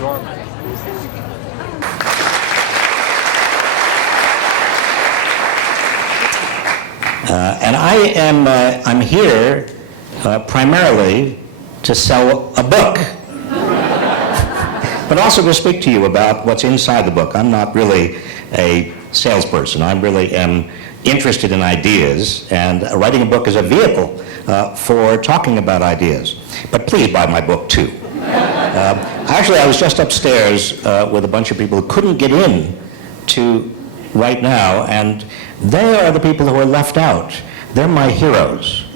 dormant. And I'm here primarily to sell a book, but also to speak to you about what's inside the book. I'm not really a salesperson. I really am interested in ideas, and writing a book is a vehicle for talking about ideas. But please buy my book too. Actually, I was just upstairs with a bunch of people who couldn't get in to Right Now, and they are the people who are left out. They're my heroes.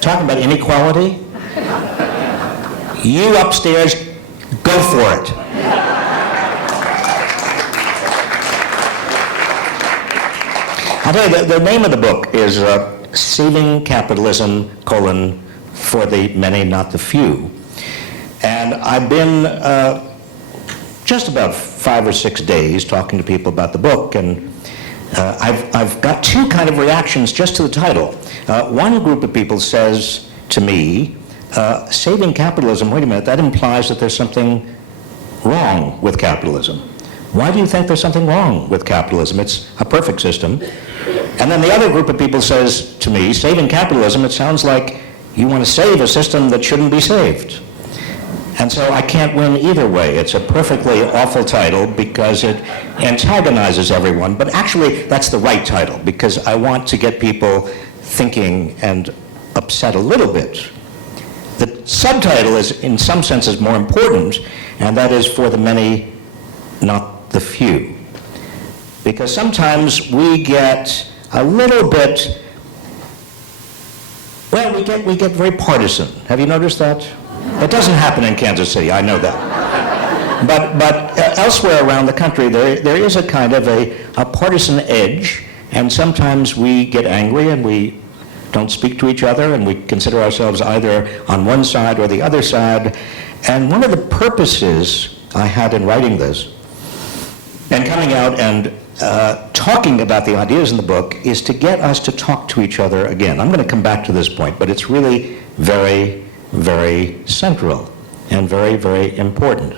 Talking about inequality, you upstairs, go for it. I'll tell you, the name of the book is Saving Capitalism, for the many, not the few. And I've been just about 5 or 6 days talking to people about the book, and I've got two kind of reactions just to the title. One group of people says to me, Saving Capitalism, wait a minute, that implies that there's something wrong with capitalism. Why do you think there's something wrong with capitalism? It's a perfect system. And then the other group of people says to me, Saving Capitalism, it sounds like you want to save a system that shouldn't be saved. And so I can't win either way. It's a perfectly awful title because it antagonizes everyone, but actually that's the right title because I want to get people thinking and upset a little bit. The subtitle is, in some senses, more important, and that is for the many, not the few. Because sometimes we get a little bit, well, we get very partisan. Have you noticed that? It doesn't happen in Kansas City, I know that. But elsewhere around the country, there is a kind of a partisan edge, and sometimes we get angry and we don't speak to each other, and we consider ourselves either on one side or the other side. And one of the purposes I had in writing this, and coming out and talking about the ideas in the book, is to get us to talk to each other again. I'm going to come back to this point, but it's really very, very central and very, very important.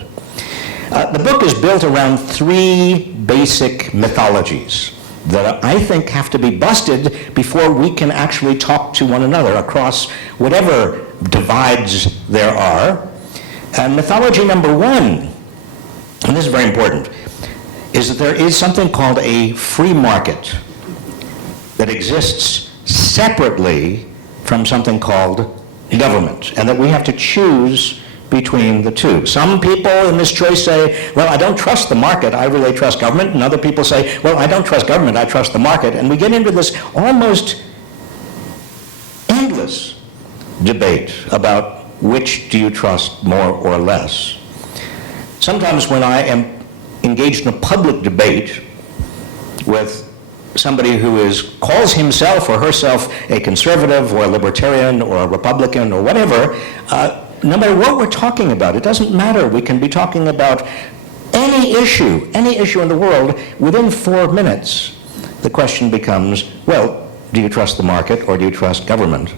The book is built around three basic mythologies that I think have to be busted before we can actually talk to one another across whatever divides there are. And mythology number one, and this is very important, is that there is something called a free market that exists separately from something called government, and that we have to choose between the two. Some people in this choice say, well, I don't trust the market, I really trust government, and other people say, well, I don't trust government, I trust the market, and we get into this almost endless debate about which do you trust more or less. Sometimes when I am engaged in a public debate with somebody who calls himself or herself a conservative or a libertarian or a Republican or whatever, no matter what we're talking about, it doesn't matter. We can be talking about any issue in the world. Within 4 minutes, the question becomes, well, do you trust the market or do you trust government?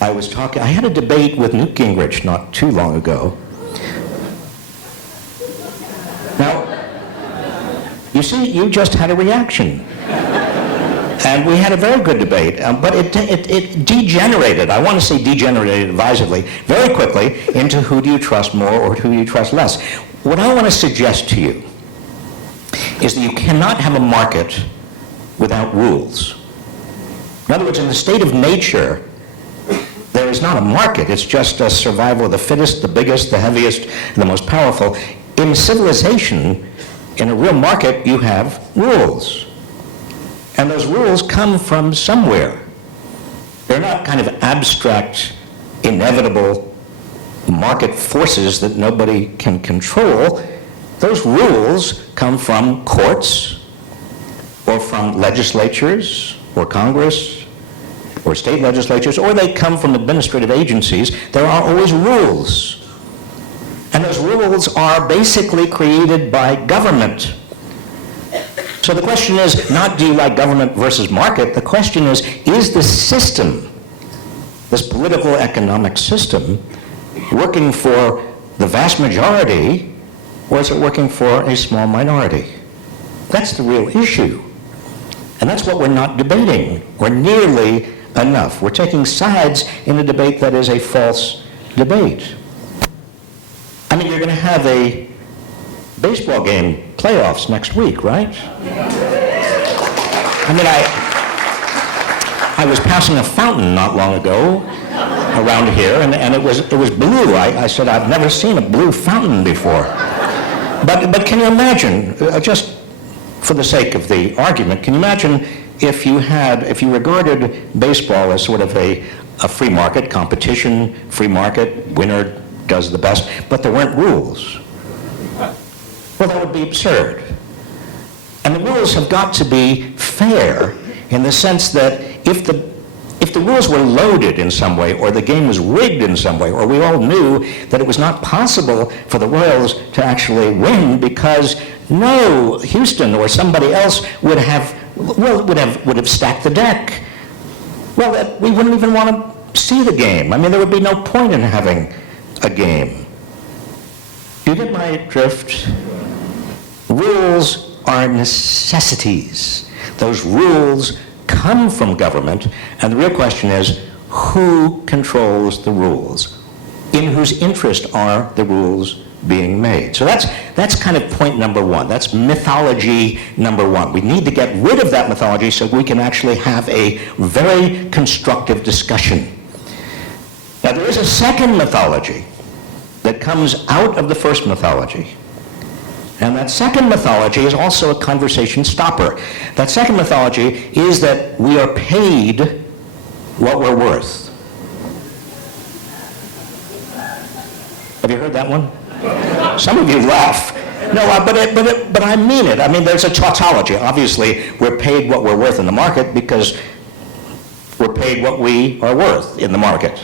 I had a debate with Newt Gingrich not too long ago. Now, you see, you just had a reaction. And we had a very good debate, but it degenerated, I want to say degenerated advisedly, very quickly into who do you trust more or who do you trust less. What I want to suggest to you is that you cannot have a market without rules. In other words, in the state of nature, there is not a market, it's just a survival of the fittest, the biggest, the heaviest, and the most powerful. In civilization, in a real market, you have rules. And those rules come from somewhere. They're not kind of abstract, inevitable market forces that nobody can control. Those rules come from courts, or from legislatures, or Congress, or state legislatures, or they come from administrative agencies. There are always rules. And those rules are basically created by government. So the question is not do you like government versus market, the question is the system, this political economic system, working for the vast majority, or is it working for a small minority? That's the real issue. And that's what we're not debating, or nearly enough. We're taking sides in a debate that is a false debate. I mean, you're going to have a baseball game playoffs next week, right? I mean, I was passing a fountain not long ago around here, and it was blue. I said, I've never seen a blue fountain before. But can you imagine, just for the sake of the argument, can you imagine if you regarded baseball as sort of a free market competition, free market, winner does the best, but there weren't rules? Well, that would be absurd. And the rules have got to be fair in the sense that if the rules were loaded in some way, or the game was rigged in some way, or we all knew that it was not possible for the Royals to actually win because Houston or somebody else would have stacked the deck, well, we wouldn't even want to see the game. I mean, there would be no point in having a game. Do you get my drift? Rules are necessities. Those rules come from government, and the real question is, who controls the rules? In whose interest are the rules being made? So that's kind of point number one. That's mythology number one. We need to get rid of that mythology so we can actually have a very constructive discussion. Now, there is a second mythology that comes out of the first mythology. And that second mythology is also a conversation stopper. That second mythology is that we are paid what we're worth. Have you heard that one? Some of you laugh. No, but I mean it. I mean, there's a tautology. Obviously, we're paid what we're worth in the market because we're paid what we are worth in the market.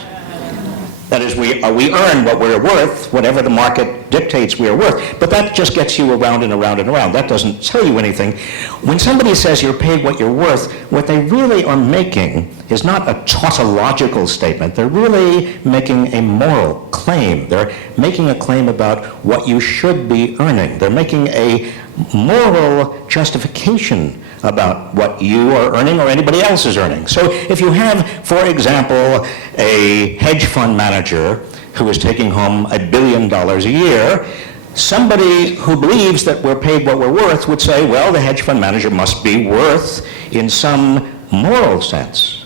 That is, we earn what we're worth, whatever the market dictates we are worth. But that just gets you around and around and around. That doesn't tell you anything. When somebody says you're paid what you're worth, what they really are making is not a tautological statement. They're really making a moral claim. They're making a claim about what you should be earning. They're making a moral justification about what you are earning or anybody else is earning. So if you have, for example, a hedge fund manager who is taking home $1 billion a year, somebody who believes that we're paid what we're worth would say, well, the hedge fund manager must be worth in some moral sense,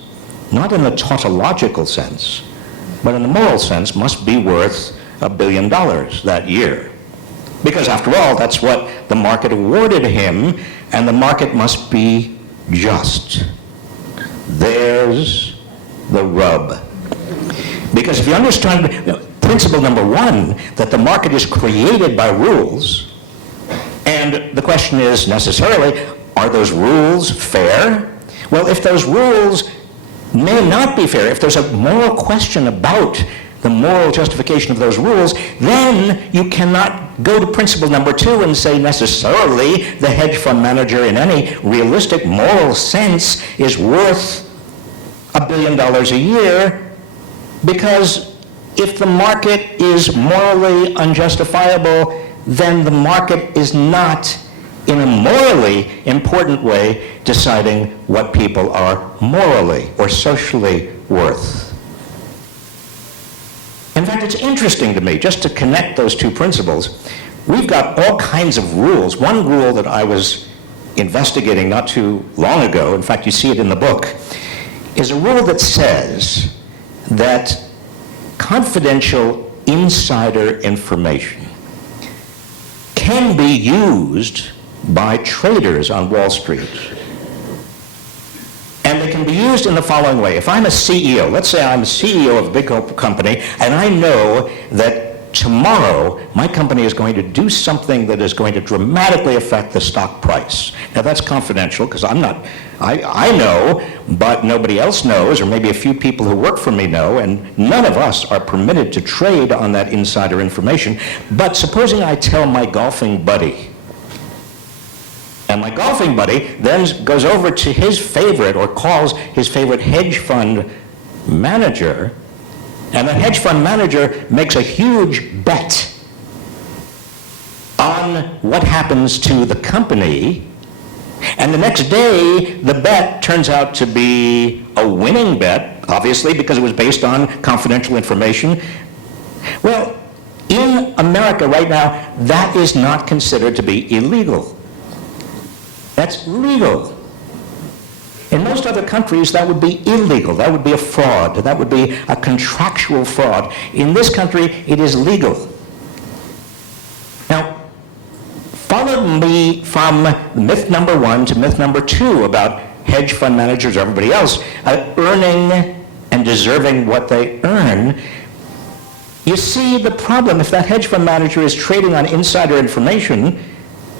not in the tautological sense, but in the moral sense must be worth $1 billion that year. Because after all, that's what the market awarded him, and the market must be just. There's the rub. Because if you understand principle number one, that the market is created by rules, and the question is necessarily, are those rules fair? Well, if those rules may not be fair, if there's a moral question about the moral justification of those rules, then you cannot go to principle number two and say necessarily the hedge fund manager in any realistic moral sense is worth $1 billion a year, because if the market is morally unjustifiable, then the market is not in a morally important way deciding what people are morally or socially worth. In fact, it's interesting to me, just to connect those two principles, we've got all kinds of rules. One rule that I was investigating not too long ago, in fact, you see it in the book, is a rule that says that confidential insider information can be used by traders on Wall Street. And they can be used in the following way. If I'm a CEO, let's say I'm a CEO of a big company, and I know that tomorrow my company is going to do something that is going to dramatically affect the stock price. Now that's confidential because I know, but nobody else knows, or maybe a few people who work for me know, and none of us are permitted to trade on that insider information. But supposing I tell my golfing buddy, and my golfing buddy then goes over to his favorite, or calls his favorite hedge fund manager, And the hedge fund manager makes a huge bet on what happens to the company, and the next day the bet turns out to be a winning bet, obviously because it was based on confidential information. Well, in America right now, that is not considered to be illegal. That's legal. In most other countries, that would be illegal. That would be a fraud. That would be a contractual fraud. In this country, it is legal. Now, follow me from myth number 1 to myth number 2 about hedge fund managers or everybody else earning and deserving what they earn. You see the problem. If that hedge fund manager is trading on insider information,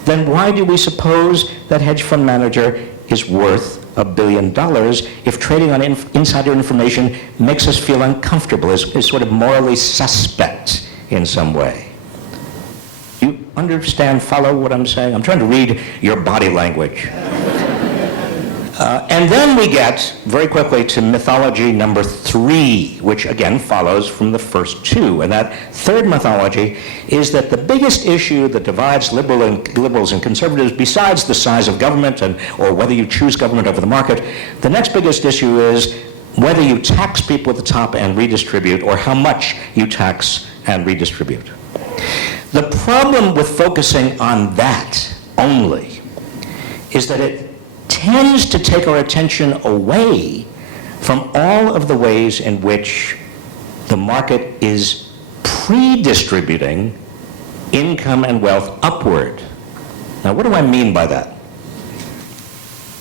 then why do we suppose that hedge fund manager is worth $1 billion if trading on insider information makes us feel uncomfortable, is sort of morally suspect in some way? You understand, follow what I'm saying? I'm trying to read your body language. And then we get, very quickly, to mythology number 3, which again follows from the first 2. And that third mythology is that the biggest issue that divides liberals and conservatives, besides the size of government or whether you choose government over the market, the next biggest issue is whether you tax people at the top and redistribute, or how much you tax and redistribute. The problem with focusing on that only is that it tends to take our attention away from all of the ways in which the market is pre-distributing income and wealth upward. Now, what do I mean by that?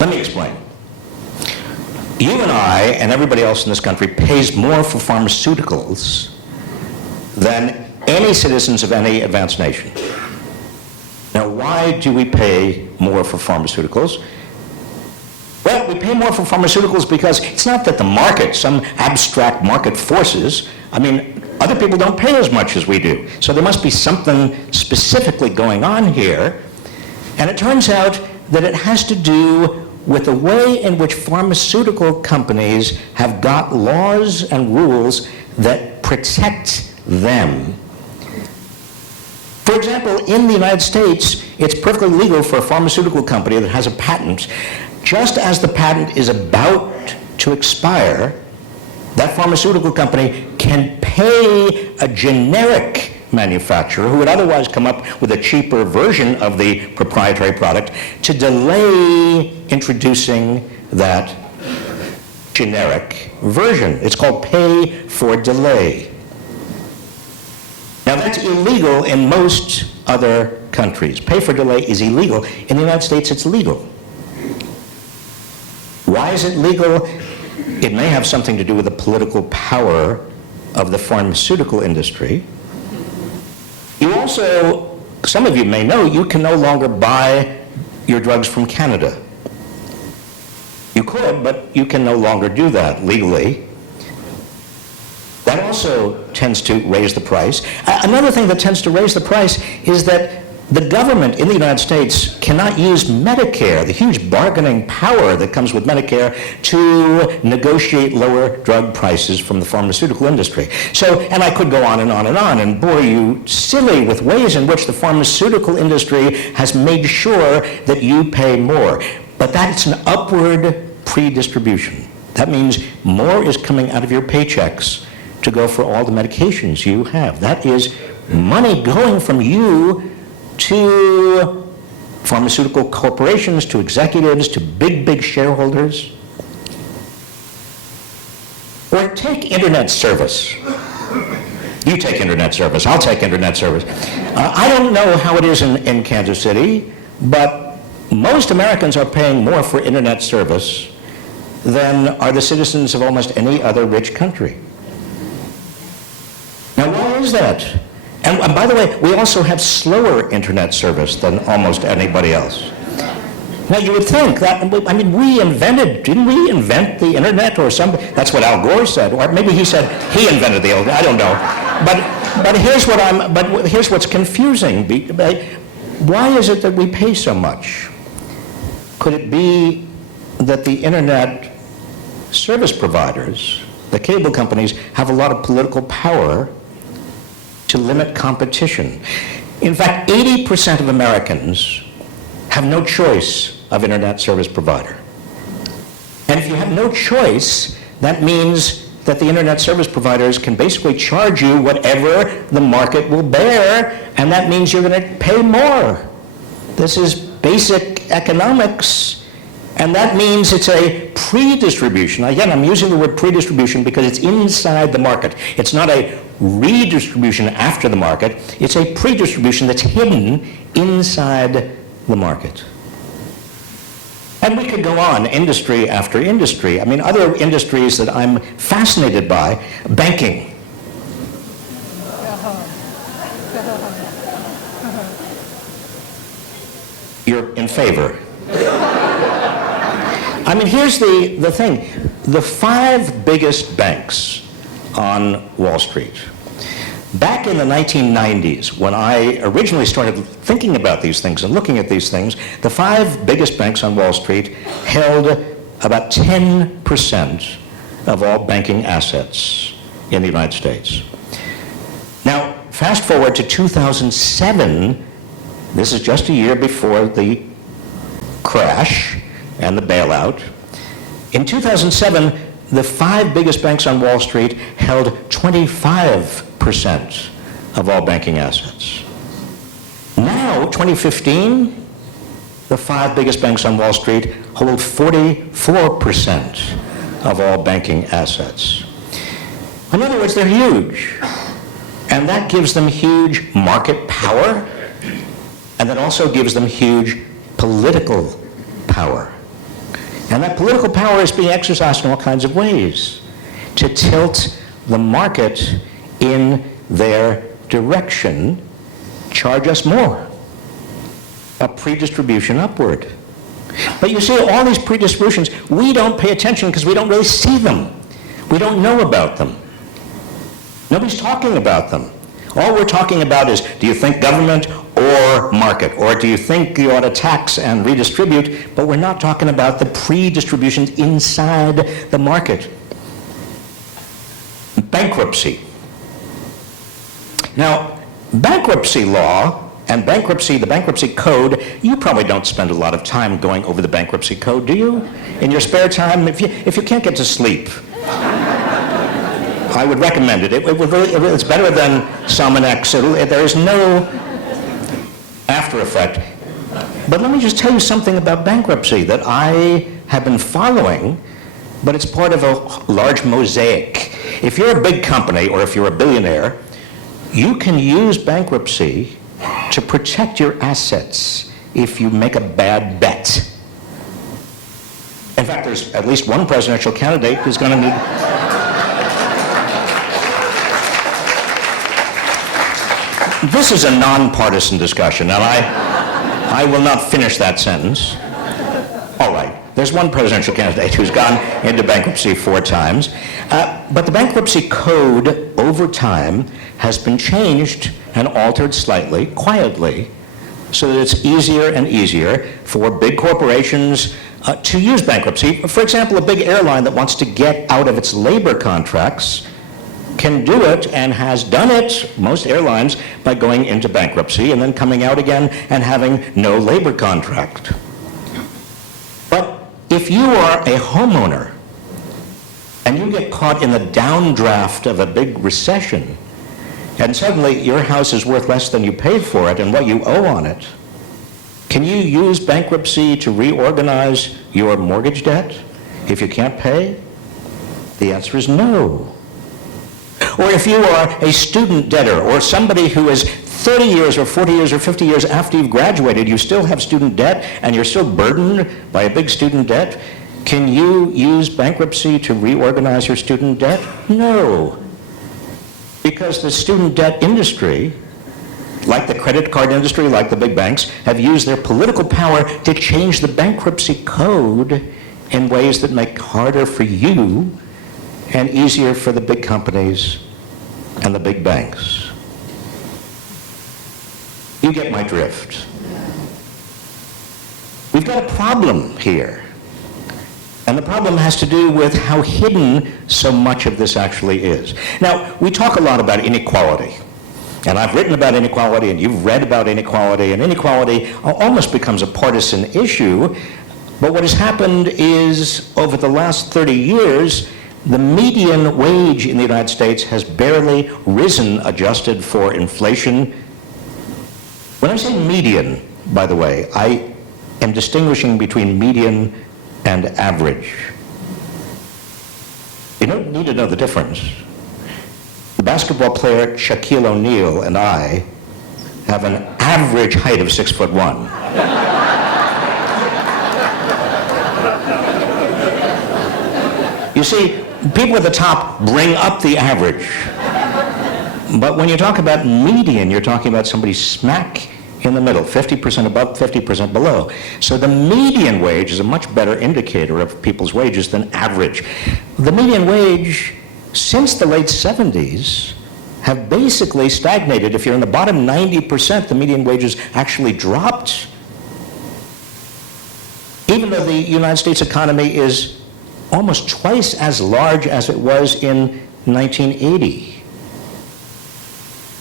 Let me explain. You and I and everybody else in this country pays more for pharmaceuticals than any citizens of any advanced nation. Now, why do we pay more for pharmaceuticals? Well, we pay more for pharmaceuticals because it's not that the market, some abstract market forces, I mean, other people don't pay as much as we do. So there must be something specifically going on here. And it turns out that it has to do with the way in which pharmaceutical companies have got laws and rules that protect them. For example, in the United States, it's perfectly legal for a pharmaceutical company that has a patent, just as the patent is about to expire, that pharmaceutical company can pay a generic manufacturer who would otherwise come up with a cheaper version of the proprietary product to delay introducing that generic version. It's called pay for delay. Now, that's illegal in most other countries. Pay for delay is illegal. In the United States, it's legal. Why is it legal? It may have something to do with the political power of the pharmaceutical industry. You also, some of you may know, you can no longer buy your drugs from Canada. You could, but you can no longer do that legally. That also tends to raise the price. Another thing that tends to raise the price is that the government in the United States cannot use Medicare, the huge bargaining power that comes with Medicare, to negotiate lower drug prices from the pharmaceutical industry. So, and I could go on and on and on and bore you silly with ways in which the pharmaceutical industry has made sure that you pay more. But that's an upward pre-distribution. That means more is coming out of your paychecks to go for all the medications you have. That is money going from you to pharmaceutical corporations, to executives, to big shareholders. Or take internet service. You take internet service, I'll take internet service. I don't know how it is in Kansas City, but most Americans are paying more for internet service than are the citizens of almost any other rich country. Now, why is that? And by the way, we also have slower internet service than almost anybody else. Now, you would think that, I mean, didn't we invent the internet or something? That's what Al Gore said, or maybe he said he invented the internet, I don't know. But here's what's confusing. Why is it that we pay so much? Could it be that the internet service providers The cable companies have a lot of political power to limit competition. In fact, 80% of Americans have no choice of internet service provider. And if you have no choice, that means that the internet service providers can basically charge you whatever the market will bear, and that means you're going to pay more. This is basic economics, and that means it's a pre-distribution. Again, I'm using the word pre-distribution because it's inside the market. It's not a redistribution after the market. It's a pre-distribution that's hidden inside the market. And we could go on, industry after industry. I mean, other industries that I'm fascinated by, banking. You're in favor. I mean, here's the thing. The 5 biggest banks on Wall Street. Back in the 1990s, when I originally started thinking about these things and looking at these things, the 5 biggest banks on Wall Street held about 10% of all banking assets in the United States. Now, fast forward to 2007, this is just a year before the crash and the bailout. In 2007, the 5 biggest banks on Wall Street held 25% of all banking assets. Now, 2015, the 5 biggest banks on Wall Street hold 44% of all banking assets. In other words, they're huge. And that gives them huge market power, and that also gives them huge political power. And that political power is being exercised in all kinds of ways to tilt the market in their direction, charge us more. A pre-distribution upward. But you see, all these pre-distributions, we don't pay attention because we don't really see them. We don't know about them. Nobody's talking about them. All we're talking about is, do you think government or market? Or do you think you ought to tax and redistribute? But we're not talking about the pre-distributions inside the market. Bankruptcy. Now, bankruptcy law and the Bankruptcy Code, you probably don't spend a lot of time going over the Bankruptcy Code, do you? In your spare time, if you can't get to sleep, I would recommend it. It's better than Salmonex. There is no after effect. But let me just tell you something about bankruptcy that I have been following, but it's part of a large mosaic. If you're a big company or if you're a billionaire, you can use bankruptcy to protect your assets if you make a bad bet. In fact, there's at least one presidential candidate who's going to need... This is a nonpartisan discussion, and I will not finish that sentence. All right, there's one presidential candidate who's gone into bankruptcy 4 times. But the Bankruptcy Code, over time, has been changed and altered slightly, quietly, so that it's easier and easier for big corporations to use bankruptcy. For example, a big airline that wants to get out of its labor contracts can do it and has done it, most airlines, by going into bankruptcy and then coming out again and having no labor contract. But if you are a homeowner and you get caught in the downdraft of a big recession, and suddenly your house is worth less than you paid for it and what you owe on it, can you use bankruptcy to reorganize your mortgage debt if you can't pay? The answer is no. Or if you are a student debtor or somebody who is 30 years or 40 years or 50 years after you've graduated, you still have student debt and you're still burdened by a big student debt, can you use bankruptcy to reorganize your student debt? No. Because the student debt industry, like the credit card industry, like the big banks, have used their political power to change the Bankruptcy Code in ways that make it harder for you and easier for the big companies and the big banks. You get my drift. We've got a problem here. And the problem has to do with how hidden so much of this actually is. Now, we talk a lot about inequality. And I've written about inequality, and you've read about inequality, and inequality almost becomes a partisan issue. But what has happened is, over the last 30 years, the median wage in the United States has barely risen, adjusted for inflation. When I say median, by the way, I am distinguishing between median and average. You don't need to know the difference. The basketball player Shaquille O'Neal and I have an average height of 6'1". You see, people at the top bring up the average. But when you talk about median, you're talking about somebody smack in the middle, 50% above, 50% below. So the median wage is a much better indicator of people's wages than average. The median wage, since the late 70s, have basically stagnated. If you're in the bottom 90%, the median wages actually dropped. Even though the United States economy is almost twice as large as it was in 1980.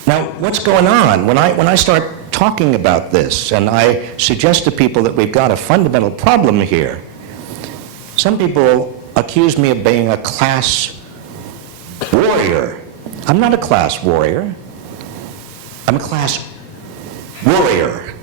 Now, what's going on? When I start talking about this, and I suggest to people that we've got a fundamental problem here, some people accuse me of being a class warrior. I'm not a class warrior. I'm a class warrior.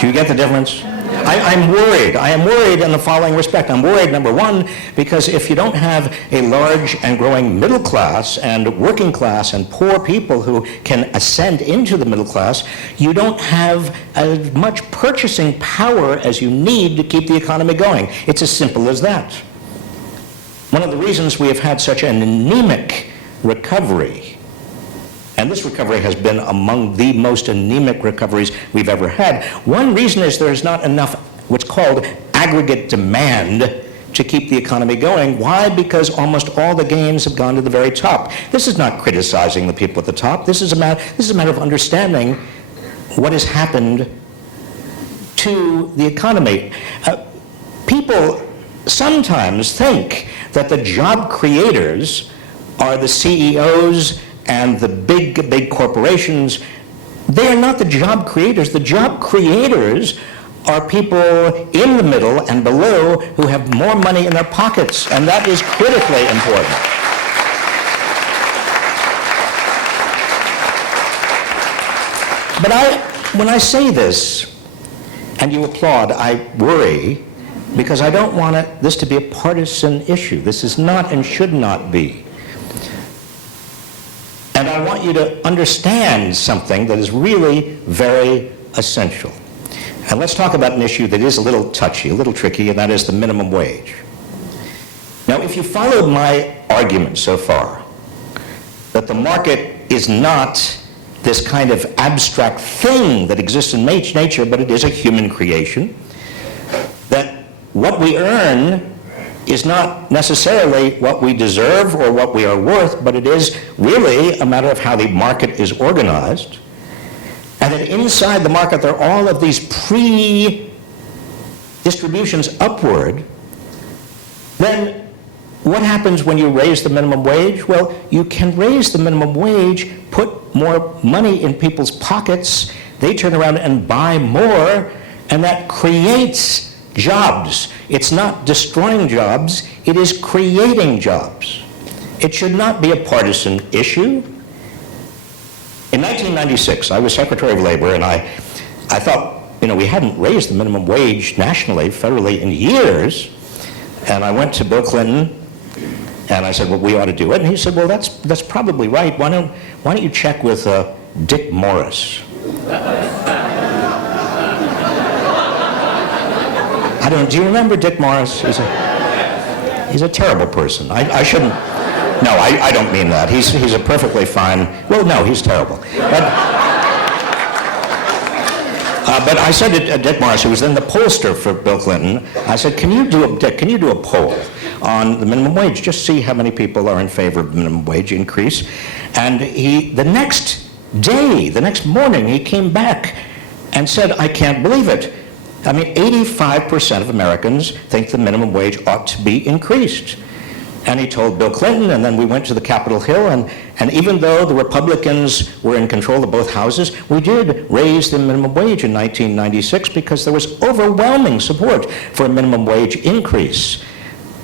Do you get the difference? I'm worried. I am worried in the following respect. I'm worried, number one, because if you don't have a large and growing middle class and working class and poor people who can ascend into the middle class, you don't have as much purchasing power as you need to keep the economy going. It's as simple as that. One of the reasons we have had such an anemic recovery, and this recovery has been among the most anemic recoveries we've ever had. One reason is there's not enough what's called aggregate demand to keep the economy going. Why? Because almost all the gains have gone to the very top. This is not criticizing the people at the top. This is a matter of understanding what has happened to the economy. People sometimes think that the job creators are the CEOs and the big corporations. They are not the job creators. The job creators are people in the middle and below who have more money in their pockets, and that is critically important. But when I say this, and you applaud, I worry, because I don't want this to be a partisan issue. This is not and should not be. And I want you to understand something that is really very essential. And let's talk about an issue that is a little touchy, a little tricky, and that is the minimum wage. Now, if you followed my argument so far, that the market is not this kind of abstract thing that exists in nature, but it is a human creation, that what we earn is not necessarily what we deserve or what we are worth, but it is really a matter of how the market is organized. And that inside the market there are all of these pre-distributions upward. Then what happens when you raise the minimum wage? Well, you can raise the minimum wage, put more money in people's pockets, they turn around and buy more, and that creates jobs. It's not destroying jobs, it is creating jobs. It should not be a partisan issue. In 1996, I was Secretary of Labor, and I thought, we hadn't raised the minimum wage nationally, federally, in years. And I went to Bill Clinton, and I said, well, we ought to do it. And he said, well, that's probably right. Why don't you check with Dick Morris? Do you remember Dick Morris? He's a terrible person. I shouldn't, no, I don't mean that. He's a perfectly fine, well, no, he's terrible. But I said to Dick Morris, who was then the pollster for Bill Clinton, I said, Dick, can you do a poll on the minimum wage? Just see how many people are in favor of minimum wage increase. And the next morning, he came back and said, I can't believe it. I mean, 85% of Americans think the minimum wage ought to be increased. And he told Bill Clinton, and then we went to the Capitol Hill, and even though the Republicans were in control of both houses, we did raise the minimum wage in 1996 because there was overwhelming support for a minimum wage increase.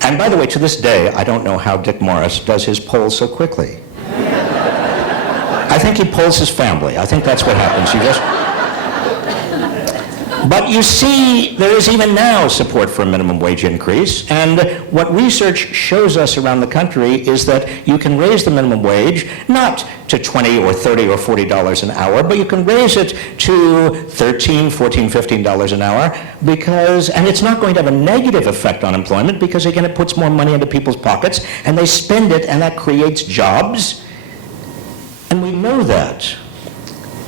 And by the way, to this day, I don't know how Dick Morris does his polls so quickly. I think he polls his family. I think that's what happens. But you see, there is even now support for a minimum wage increase, and what research shows us around the country is that you can raise the minimum wage not to $20 or $30 or $40 an hour, but you can raise it to $13, $14, $15 an hour and it's not going to have a negative effect on employment because, again, it puts more money into people's pockets and they spend it, and that creates jobs. And we know that.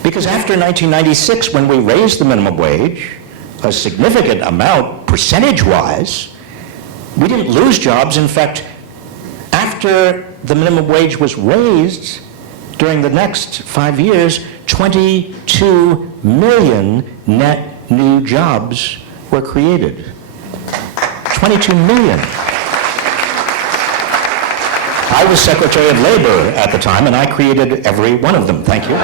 Because after 1996, when we raised the minimum wage, a significant amount, percentage-wise, we didn't lose jobs. In fact, after the minimum wage was raised, during the next 5 years, 22 million net new jobs were created. 22 million. I was Secretary of Labor at the time, and I created every one of them. Thank you.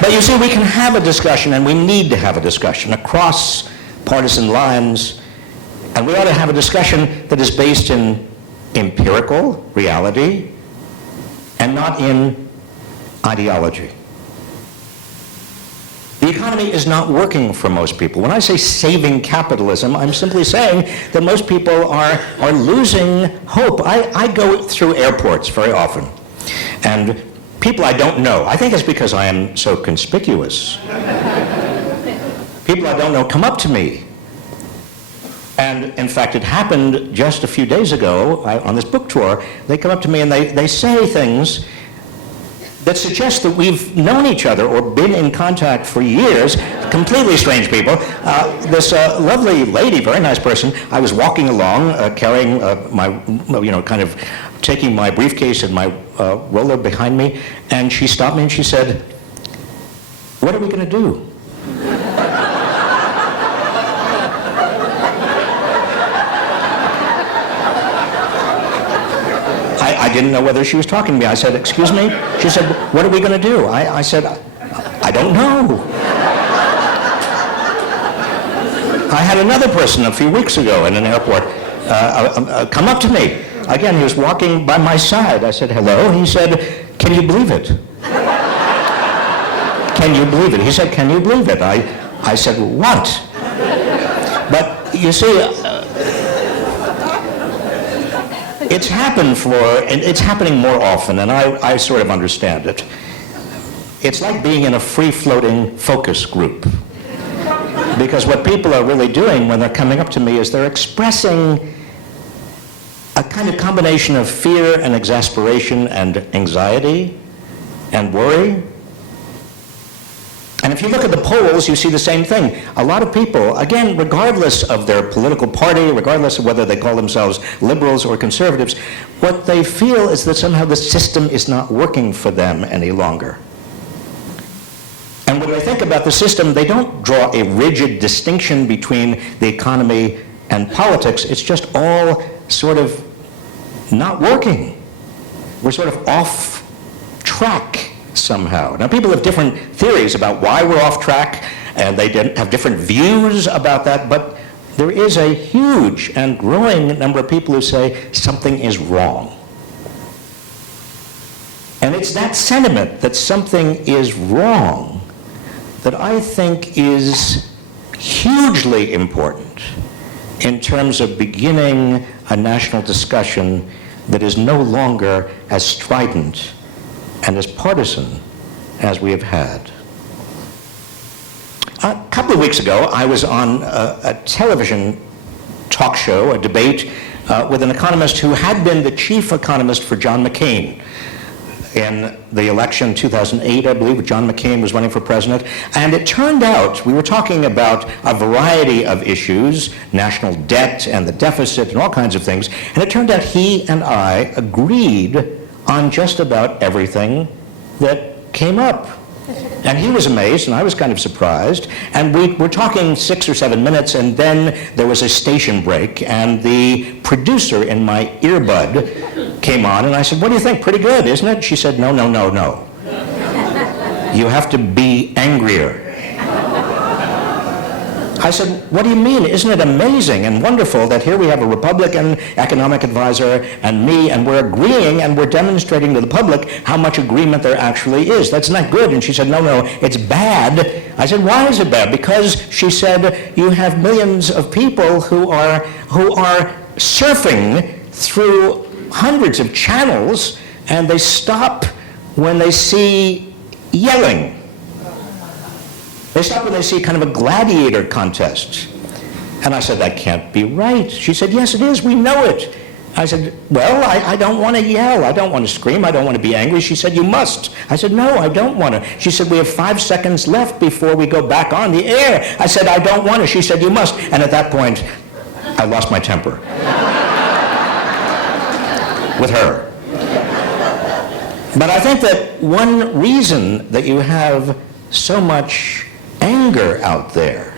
But you see, we can have a discussion, and we need to have a discussion across partisan lines, and we ought to have a discussion that is based in empirical reality and not in ideology. The economy is not working for most people. When I say saving capitalism, I'm simply saying that most people are losing hope. I go through airports very often, and people I don't know, I think it's because I am so conspicuous. People I don't know come up to me. And in fact, it happened just a few days ago on this book tour. They come up to me and they say things that suggest that we've known each other or been in contact for years, completely strange people. This lovely lady, very nice person, I was walking along carrying kind of taking my briefcase and my roller behind me, and she stopped me and she said, "What are we going to do?" I didn't know whether she was talking to me. I said, "Excuse me?" She said, "What are we going to do?" I said, "I don't know." I had another person a few weeks ago in an airport come up to me. Again, he was walking by my side. I said, "Hello." He said, "Can you believe it?" "Can you believe it?" He said, "Can you believe it?" I said, "What?" But you see, it's happening more often, and I sort of understand it. It's like being in a free-floating focus group. Because what people are really doing when they're coming up to me is they're expressing a kind of combination of fear and exasperation and anxiety and worry. And if you look at the polls, you see the same thing. A lot of people, again, regardless of their political party, regardless of whether they call themselves liberals or conservatives, what they feel is that somehow the system is not working for them any longer. And when they think about the system, they don't draw a rigid distinction between the economy and politics. It's just all sort of not working. We're sort of off track somehow. Now, people have different theories about why we're off track, and they have different views about that, but there is a huge and growing number of people who say something is wrong. And it's that sentiment that something is wrong that I think is hugely important in terms of beginning a national discussion that is no longer as strident and as partisan as we have had. A couple of weeks ago, I was on a television talk show, a debate with an economist who had been the chief economist for John McCain. In the election 2008, I believe, John McCain was running for president. And it turned out, we were talking about a variety of issues, national debt and the deficit and all kinds of things. And it turned out he and I agreed on just about everything that came up. And he was amazed, and I was kind of surprised. And we were talking 6 or 7 minutes, and then there was a station break, and the producer in my earbud came on, and I said, "What do you think? Pretty good, isn't it?" She said, "No, no, no, no. You have to be angrier." I said, "What do you mean? Isn't it amazing and wonderful that here we have a Republican economic advisor and me, and we're agreeing and we're demonstrating to the public how much agreement there actually is? That's not good." And she said, "No, no, it's bad." I said, "Why is it bad?" Because, she said, you have millions of people who are surfing through hundreds of channels, and they stop when they see yelling. They stop when they see kind of a gladiator contest. And I said, "That can't be right." She said, "Yes, it is. We know it." I said, "Well, I don't want to yell. I don't want to scream. I don't want to be angry." She said, "You must." I said, "No, I don't want to." She said, "We have 5 seconds left before we go back on the air." I said, "I don't want to." She said, "You must." And at that point, I lost my temper with her. But I think that one reason that you have so much anger out there,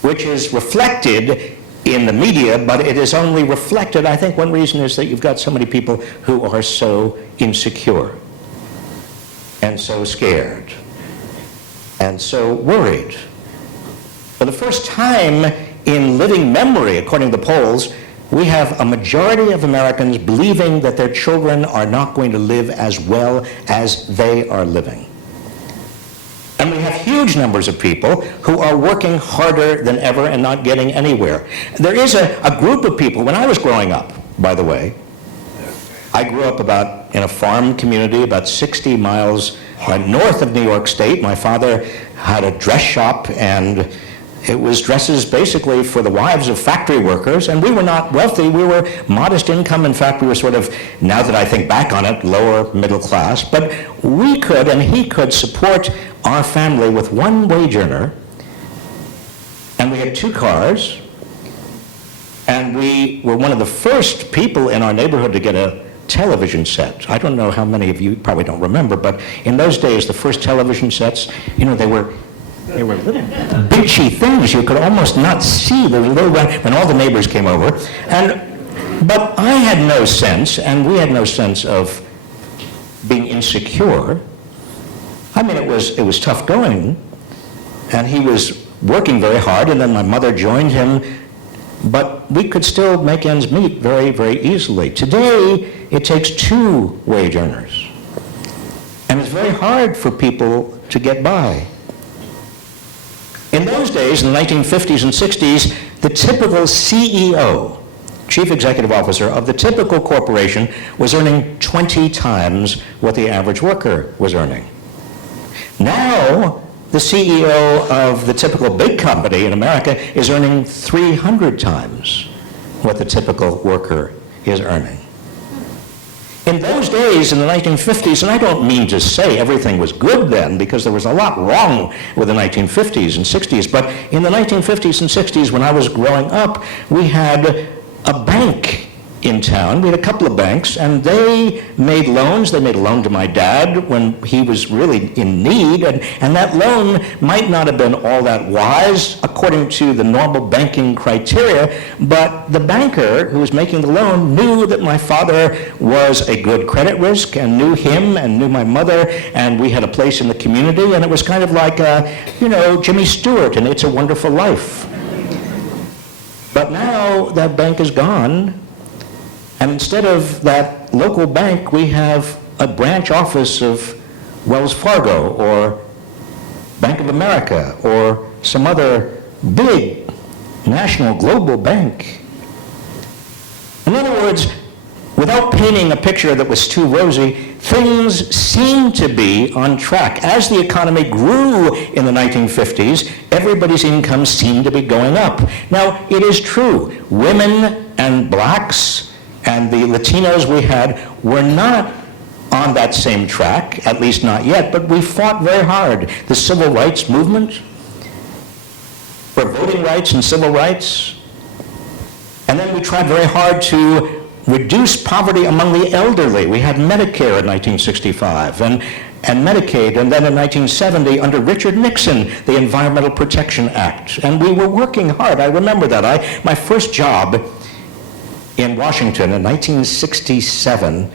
which is reflected in the media, but it is only reflected, I think one reason is that you've got so many people who are so insecure and so scared and so worried. For the first time in living memory, according to the polls, we have a majority of Americans believing that their children are not going to live as well as they are living. And we have huge numbers of people who are working harder than ever and not getting anywhere. There is a group of people, when I was growing up, by the way, I grew up in a farm community about 60 miles north of New York State. My father had a dress shop, and it was dresses basically for the wives of factory workers, and we were not wealthy. We were modest income. In fact, we were sort of, now that I think back on it, lower middle class. But we could, and he could, support our family with one wage earner, and we had 2 cars, and we were one of the first people in our neighborhood to get a television set. I don't know how many of you probably don't remember, but in those days, the first television sets, they were little bitchy things you could almost not see. They were little, when all the neighbors came over. But I had no sense, and we had no sense of being insecure. I mean, it was tough going, and he was working very hard, and then my mother joined him, but we could still make ends meet very, very easily. Today, it takes 2 wage earners, and it's very hard for people to get by. In those days, in the 1950s and 60s, the typical CEO, chief executive officer of the typical corporation, was earning 20 times what the average worker was earning. Now, the CEO of the typical big company in America is earning 300 times what the typical worker is earning. In those days, in the 1950s, and I don't mean to say everything was good then, because there was a lot wrong with the 1950s and 60s, but in the 1950s and 60s, when I was growing up, we had a bank in town. We had a couple of banks, and they made loans. They made a loan to my dad when he was really in need, and that loan might not have been all that wise according to the normal banking criteria, but the banker who was making the loan knew that my father was a good credit risk, and knew him and knew my mother, and we had a place in the community, and it was kind of like, Jimmy Stewart and It's a Wonderful Life. But now that bank is gone, and instead of that local bank, we have a branch office of Wells Fargo or Bank of America or some other big national global bank. In other words, without painting a picture that was too rosy, things seemed to be on track. As the economy grew in the 1950s, everybody's income seemed to be going up. Now, it is true, women and blacks and the Latinos we had were not on that same track, at least not yet, but we fought very hard. The civil rights movement, for voting rights and civil rights, and then we tried very hard to reduce poverty among the elderly. We had Medicare in 1965, and and Medicaid, and then in 1970, under Richard Nixon, the Environmental Protection Act. And we were working hard. I remember that. My first job in Washington in 1967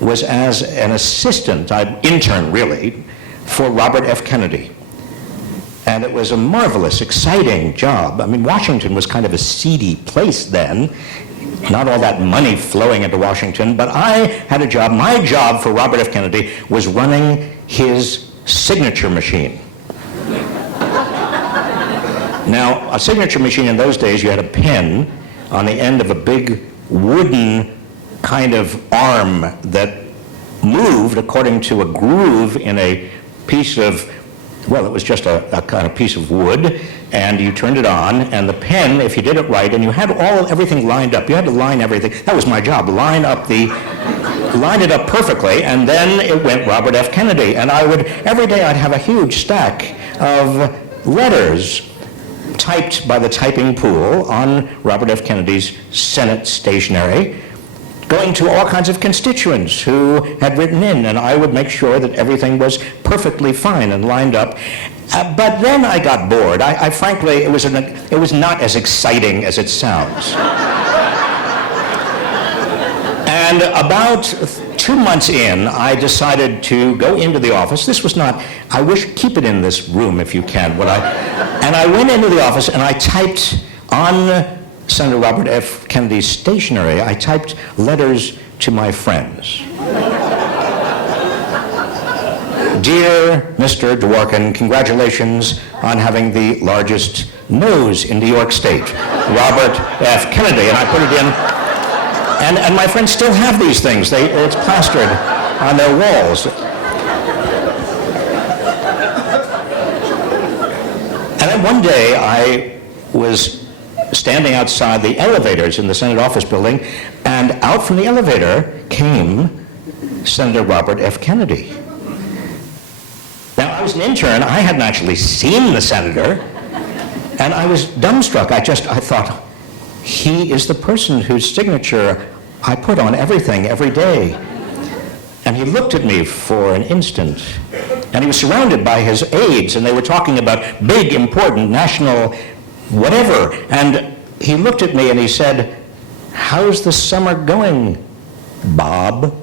was as an assistant, intern really, for Robert F. Kennedy. And it was a marvelous, exciting job. I mean, Washington was kind of a seedy place then. Not all that money flowing into Washington, but I had a job. My job for Robert F. Kennedy was running his signature machine. Now, a signature machine in those days, you had a pen on the end of a big wooden kind of arm that moved according to a groove in a piece of, well, it was just a kind of piece of wood, and you turned it on, and the pen, if you did it right, and you had everything lined up, you had to line everything. That was my job, line it up perfectly, and then it went Robert F. Kennedy, and every day I'd have a huge stack of letters typed by the typing pool on Robert F. Kennedy's Senate stationery, going to all kinds of constituents who had written in, and I would make sure that everything was perfectly fine and lined up. But then I got bored. I frankly, it was not as exciting as it sounds. And about 2 months in, I decided to go into the office. This was not, I wish, keep it in this room if you can. And I went into the office and I typed on Senator Robert F. Kennedy's stationery, I typed letters to my friends. Dear Mr. Dworkin, congratulations on having the largest nose in New York State, Robert F. Kennedy. And I put it in. And my friends still have these things. It's plastered on their walls. And then one day I was standing outside the elevators in the Senate office building, and out from the elevator came Senator Robert F. Kennedy. Now, I was an intern. I hadn't actually seen the senator, and I was dumbstruck. I thought, he is the person whose signature I put on everything every day. And he looked at me for an instant, and he was surrounded by his aides, and they were talking about big, important, national whatever. And he looked at me and he said, "How's the summer going, Bob?"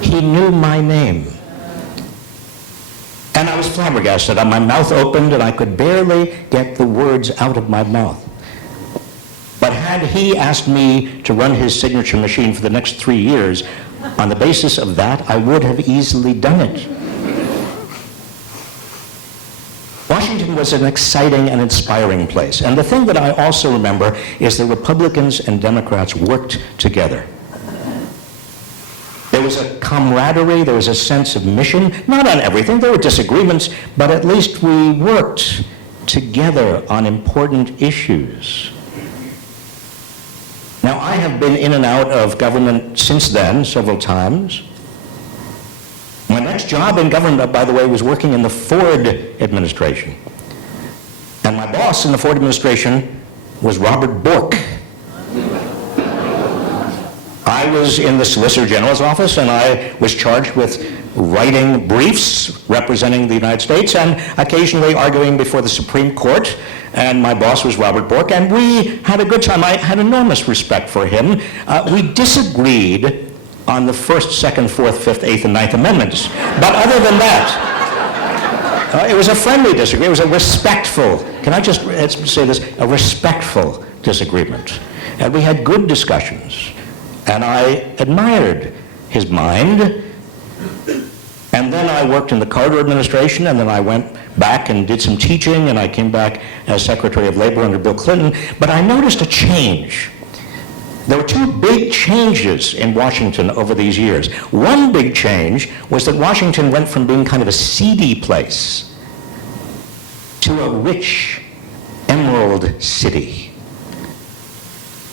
He knew my name. And I was flabbergasted. My mouth opened and I could barely get the words out of my mouth. But had he asked me to run his signature machine for the next 3 years, on the basis of that, I would have easily done it. Washington was an exciting and inspiring place. And the thing that I also remember is that Republicans and Democrats worked together. There was a camaraderie, there was a sense of mission, not on everything, there were disagreements, but at least we worked together on important issues. Now, I have been in and out of government since then, several times. My next job in government, by the way, was working in the Ford administration. And my boss in the Ford administration was Robert Bork. I was in the Solicitor General's office, and I was charged with writing briefs representing the United States and occasionally arguing before the Supreme Court. And my boss was Robert Bork, and we had a good time. I had enormous respect for him. We disagreed on the First, Second, Fourth, Fifth, Eighth, and Ninth Amendments. But other than that, it was a friendly disagreement. It was a respectful, can I just say this, a respectful disagreement. And we had good discussions. And I admired his mind. And then I worked in the Carter administration, and then I went back and did some teaching, and I came back as Secretary of Labor under Bill Clinton. But I noticed a change. There were two big changes in Washington over these years. One big change was that Washington went from being kind of a seedy place to a rich emerald city.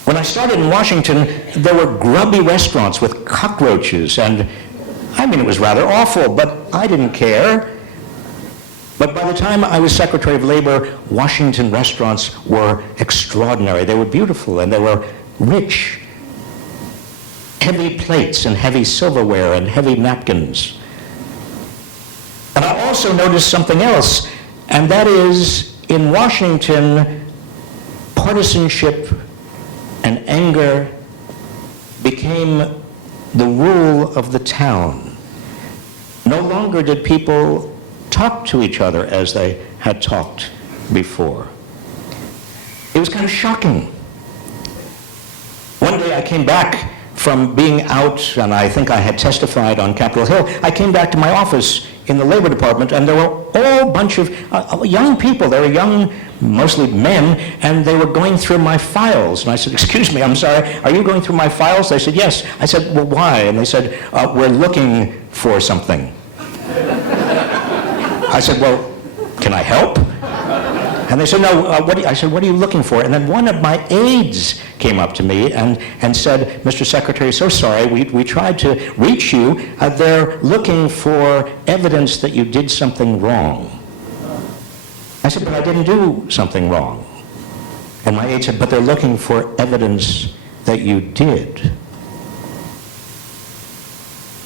When I started in Washington, there were grubby restaurants with cockroaches, and I mean, it was rather awful, but I didn't care. But by the time I was Secretary of Labor, Washington restaurants were extraordinary. They were beautiful, and they were rich. heavy plates and heavy silverware and heavy napkins. And I also noticed something else, and that is, in Washington, partisanship and anger became the rule of the town. No longer did people talk to each other as they had talked before. It was kind of shocking. One day I came back from being out, and I think I had testified on Capitol Hill. I came back to my office in the Labor Department, and there were all bunch of young people. They were young, mostly men, and they were going through my files. And I said, "Excuse me, I'm sorry, are you going through my files?" They said, "Yes." I said, "Well, why?" And they said, "We're looking for something." I said, "Well, can I help?" And they said, "No, I said, "What are you looking for?" And then one of my aides came up to me and said, "Mr. Secretary, so sorry, we tried to reach you. They're looking for evidence that you did something wrong." I said, "But I didn't do something wrong." And my aide said, "But they're looking for evidence that you did."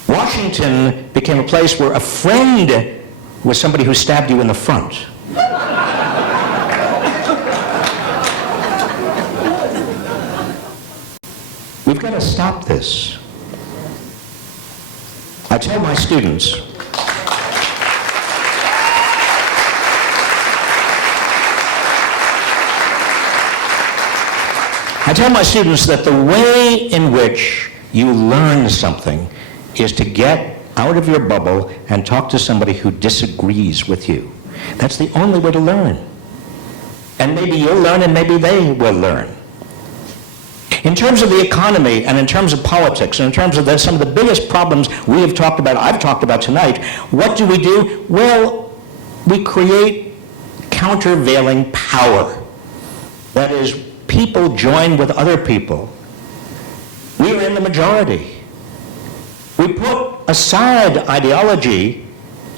Washington became a place where a friend was somebody who stabbed you in the front. We've got to stop this. I tell my students, that the way in which you learn something is to get out of your bubble and talk to somebody who disagrees with you. That's the only way to learn. And maybe you'll learn and maybe they will learn. In terms of the economy and in terms of politics and in terms of some of the biggest problems I've talked about tonight, what do? Well, we create countervailing power. That is, people join with other people. We are in the majority. We put aside ideology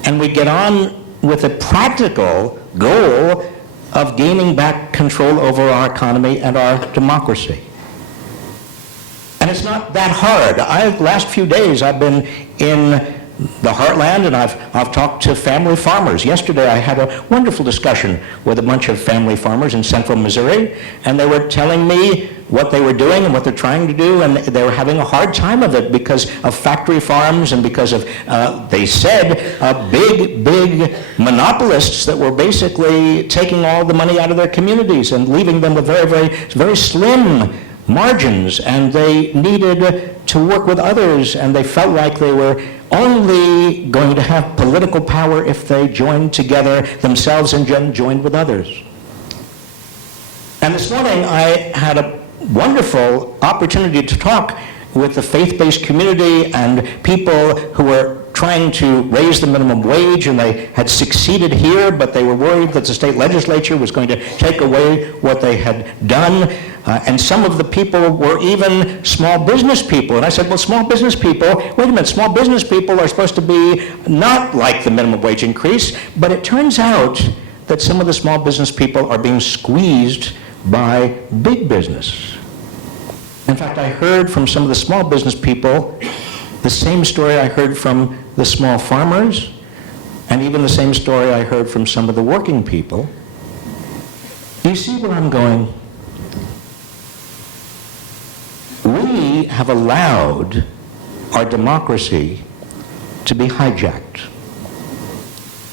and we get on with a practical goal of gaining back control over our economy and our democracy. And it's not that hard. Last few days I've been in the heartland and I've talked to family farmers. Yesterday I had a wonderful discussion with a bunch of family farmers in central Missouri, and they were telling me what they were doing and what they're trying to do, and they were having a hard time of it because of factory farms and because of, they said, big monopolists that were basically taking all the money out of their communities and leaving them with very slim margins, and they needed to work with others, and they felt like they were only going to have political power if they joined together themselves and joined with others. And this morning I had a wonderful opportunity to talk with the faith-based community and people who were trying to raise the minimum wage, and they had succeeded here, but they were worried that the state legislature was going to take away what they had done. And some of the people were even small business people. And I said, well, small business people, wait a minute, small business people are supposed to be not like the minimum wage increase, but it turns out that some of the small business people are being squeezed by big business. In fact, I heard from some of the small business people the same story I heard from the small farmers, and even the same story I heard from some of the working people. Do you see where I'm going? We have allowed our democracy to be hijacked.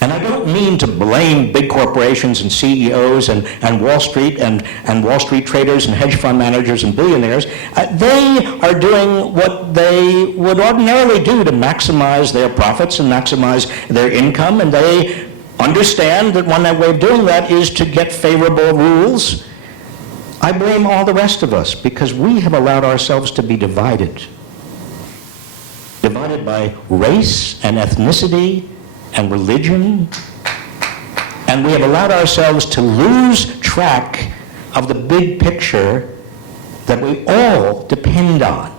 And I don't mean to blame big corporations and CEOs and Wall Street and Wall Street traders and hedge fund managers and billionaires. They are doing what they would ordinarily do to maximize their profits and maximize their income, and they understand that one way of doing that is to get favorable rules. I blame all the rest of us because we have allowed ourselves to be divided. Divided by race and ethnicity and religion, and we have allowed ourselves to lose track of the big picture that we all depend on.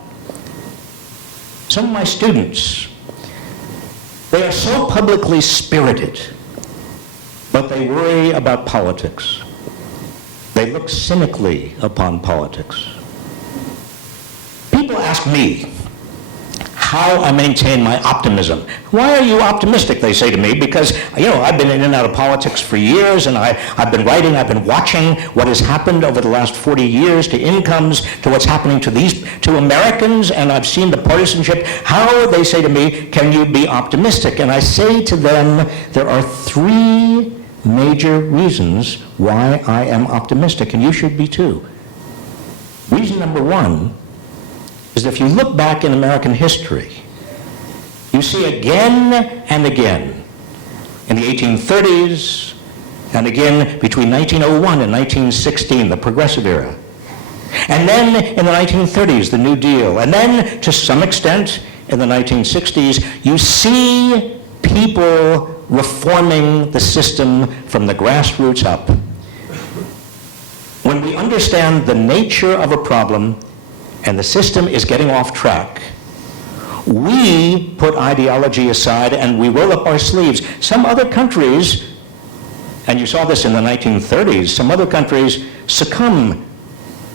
Some of my students, they are so publicly spirited, but they worry about politics. They look cynically upon politics. People ask me, how I maintain my optimism. Why are you optimistic, they say to me, because, I've been in and out of politics for years, and I've been writing, I've been watching what has happened over the last 40 years to incomes, to what's happening to Americans, and I've seen the partisanship. How, they say to me, can you be optimistic? And I say to them, there are three major reasons why I am optimistic, and you should be too. Reason number one is that if you look back in American history, you see again and again, in the 1830s, and again between 1901 and 1916, the Progressive Era, and then in the 1930s, the New Deal, and then to some extent in the 1960s, you see people reforming the system from the grassroots up. When we understand the nature of a problem and the system is getting off track, we put ideology aside and we roll up our sleeves. Some other countries, and you saw this in the 1930s, some other countries succumb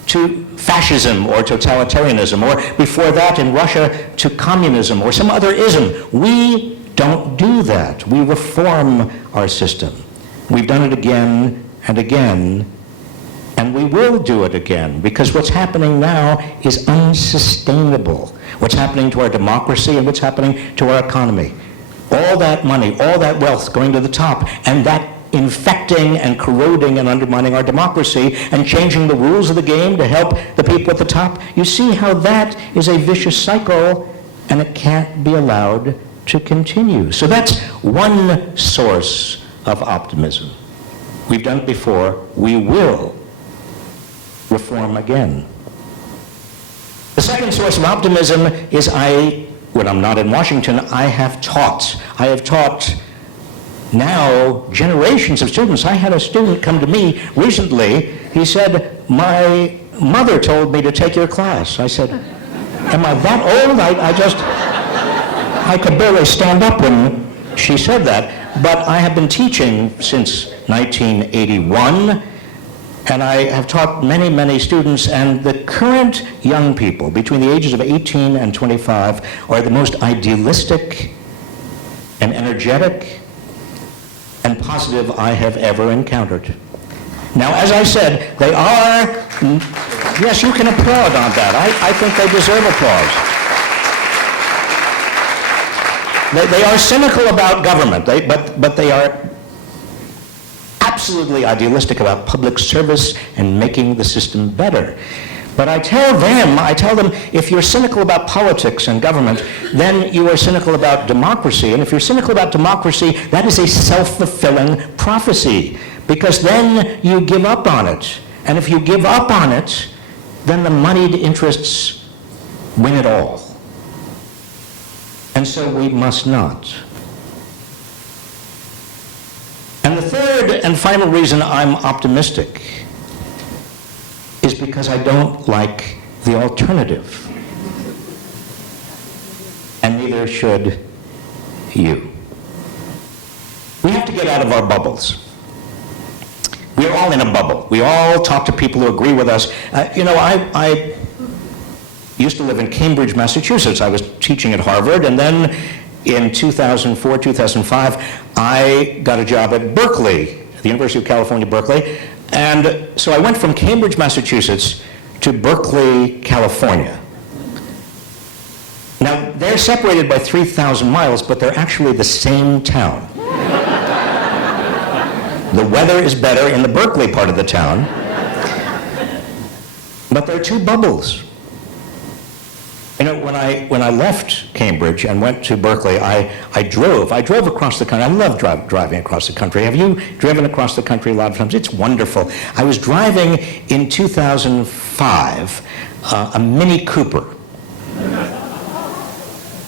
to fascism or totalitarianism, or before that in Russia to communism or some other ism. We don't do that. We reform our system. We've done it again and again, and we will do it again, because what's happening now is unsustainable. What's happening to our democracy and what's happening to our economy. All that money, all that wealth going to the top, and that infecting and corroding and undermining our democracy and changing the rules of the game to help the people at the top. You see how that is a vicious cycle, and it can't be allowed to continue. So that's one source of optimism. We've done it before. We will reform again. The second source of optimism is when I'm not in Washington, I have taught now generations of students. I had a student come to me recently. He said, my mother told me to take your class. I said, am I that old? I could barely stand up when she said that. But I have been teaching since 1981, and I have taught many, many students, and the current young people between the ages of 18 and 25 are the most idealistic and energetic and positive I have ever encountered. Now, as I said, they are, yes, you can applaud on that. I think they deserve applause. They are cynical about government, but they are absolutely idealistic about public service and making the system better. But I tell them, if you're cynical about politics and government, then you are cynical about democracy. And if you're cynical about democracy, that is a self-fulfilling prophecy, because then you give up on it. And if you give up on it, then the moneyed interests win it all. And so we must not. And the third and final reason I'm optimistic is because I don't like the alternative. And neither should you. We have to get out of our bubbles. We're all in a bubble. We all talk to people who agree with us. I used to live in Cambridge, Massachusetts. I was teaching at Harvard, and then in 2004, 2005, I got a job at Berkeley, the University of California, Berkeley. And so I went from Cambridge, Massachusetts to Berkeley, California. Now, they're separated by 3,000 miles, but they're actually the same town. The weather is better in the Berkeley part of the town, but there are two bubbles. When I left Cambridge and went to Berkeley, I drove across the country. I love driving across the country. Have you driven across the country a lot of times? It's wonderful. I was driving in 2005 a Mini Cooper.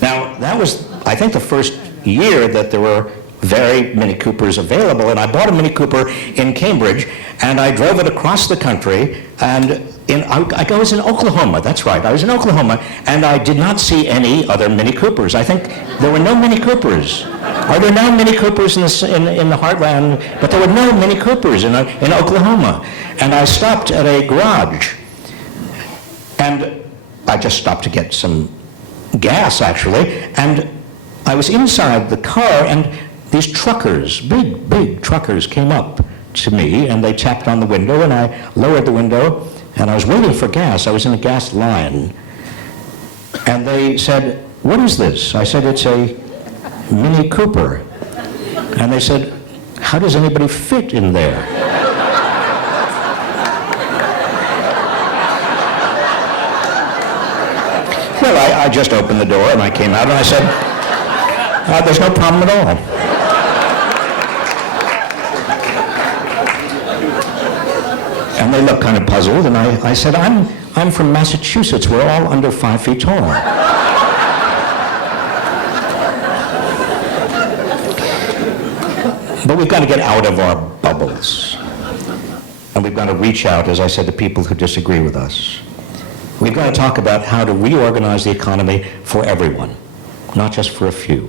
Now, that was, I think, the first year that there were very Mini Coopers available, and I bought a Mini Cooper in Cambridge, and I drove it across the country, and I was in Oklahoma, that's right, I was in Oklahoma, and I did not see any other Mini Coopers. I think there were no Mini Coopers. Are there now Mini Coopers in the heartland? But there were no Mini Coopers in Oklahoma. And I stopped at a garage, and I just stopped to get some gas, actually, and I was inside the car, and these truckers, big truckers, came up to me, and they tapped on the window, and I lowered the window, and I was waiting for gas. I was in a gas line. And they said, "What is this?" I said, "It's a Mini Cooper." And they said, "How does anybody fit in there?" Well, I just opened the door, and I came out, and I said, "There's no problem at all." And they looked kind of puzzled, and I said, I'm from Massachusetts. We're all under 5 feet tall. But we've got to get out of our bubbles. And we've got to reach out, as I said, to people who disagree with us. We've got to talk about how to reorganize the economy for everyone, not just for a few.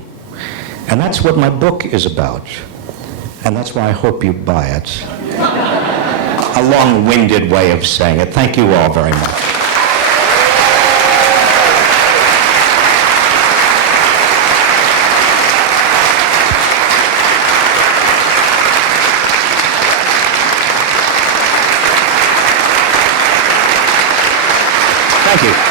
And that's what my book is about. And that's why I hope you buy it. A long-winded way of saying it. Thank you all very much. Thank you.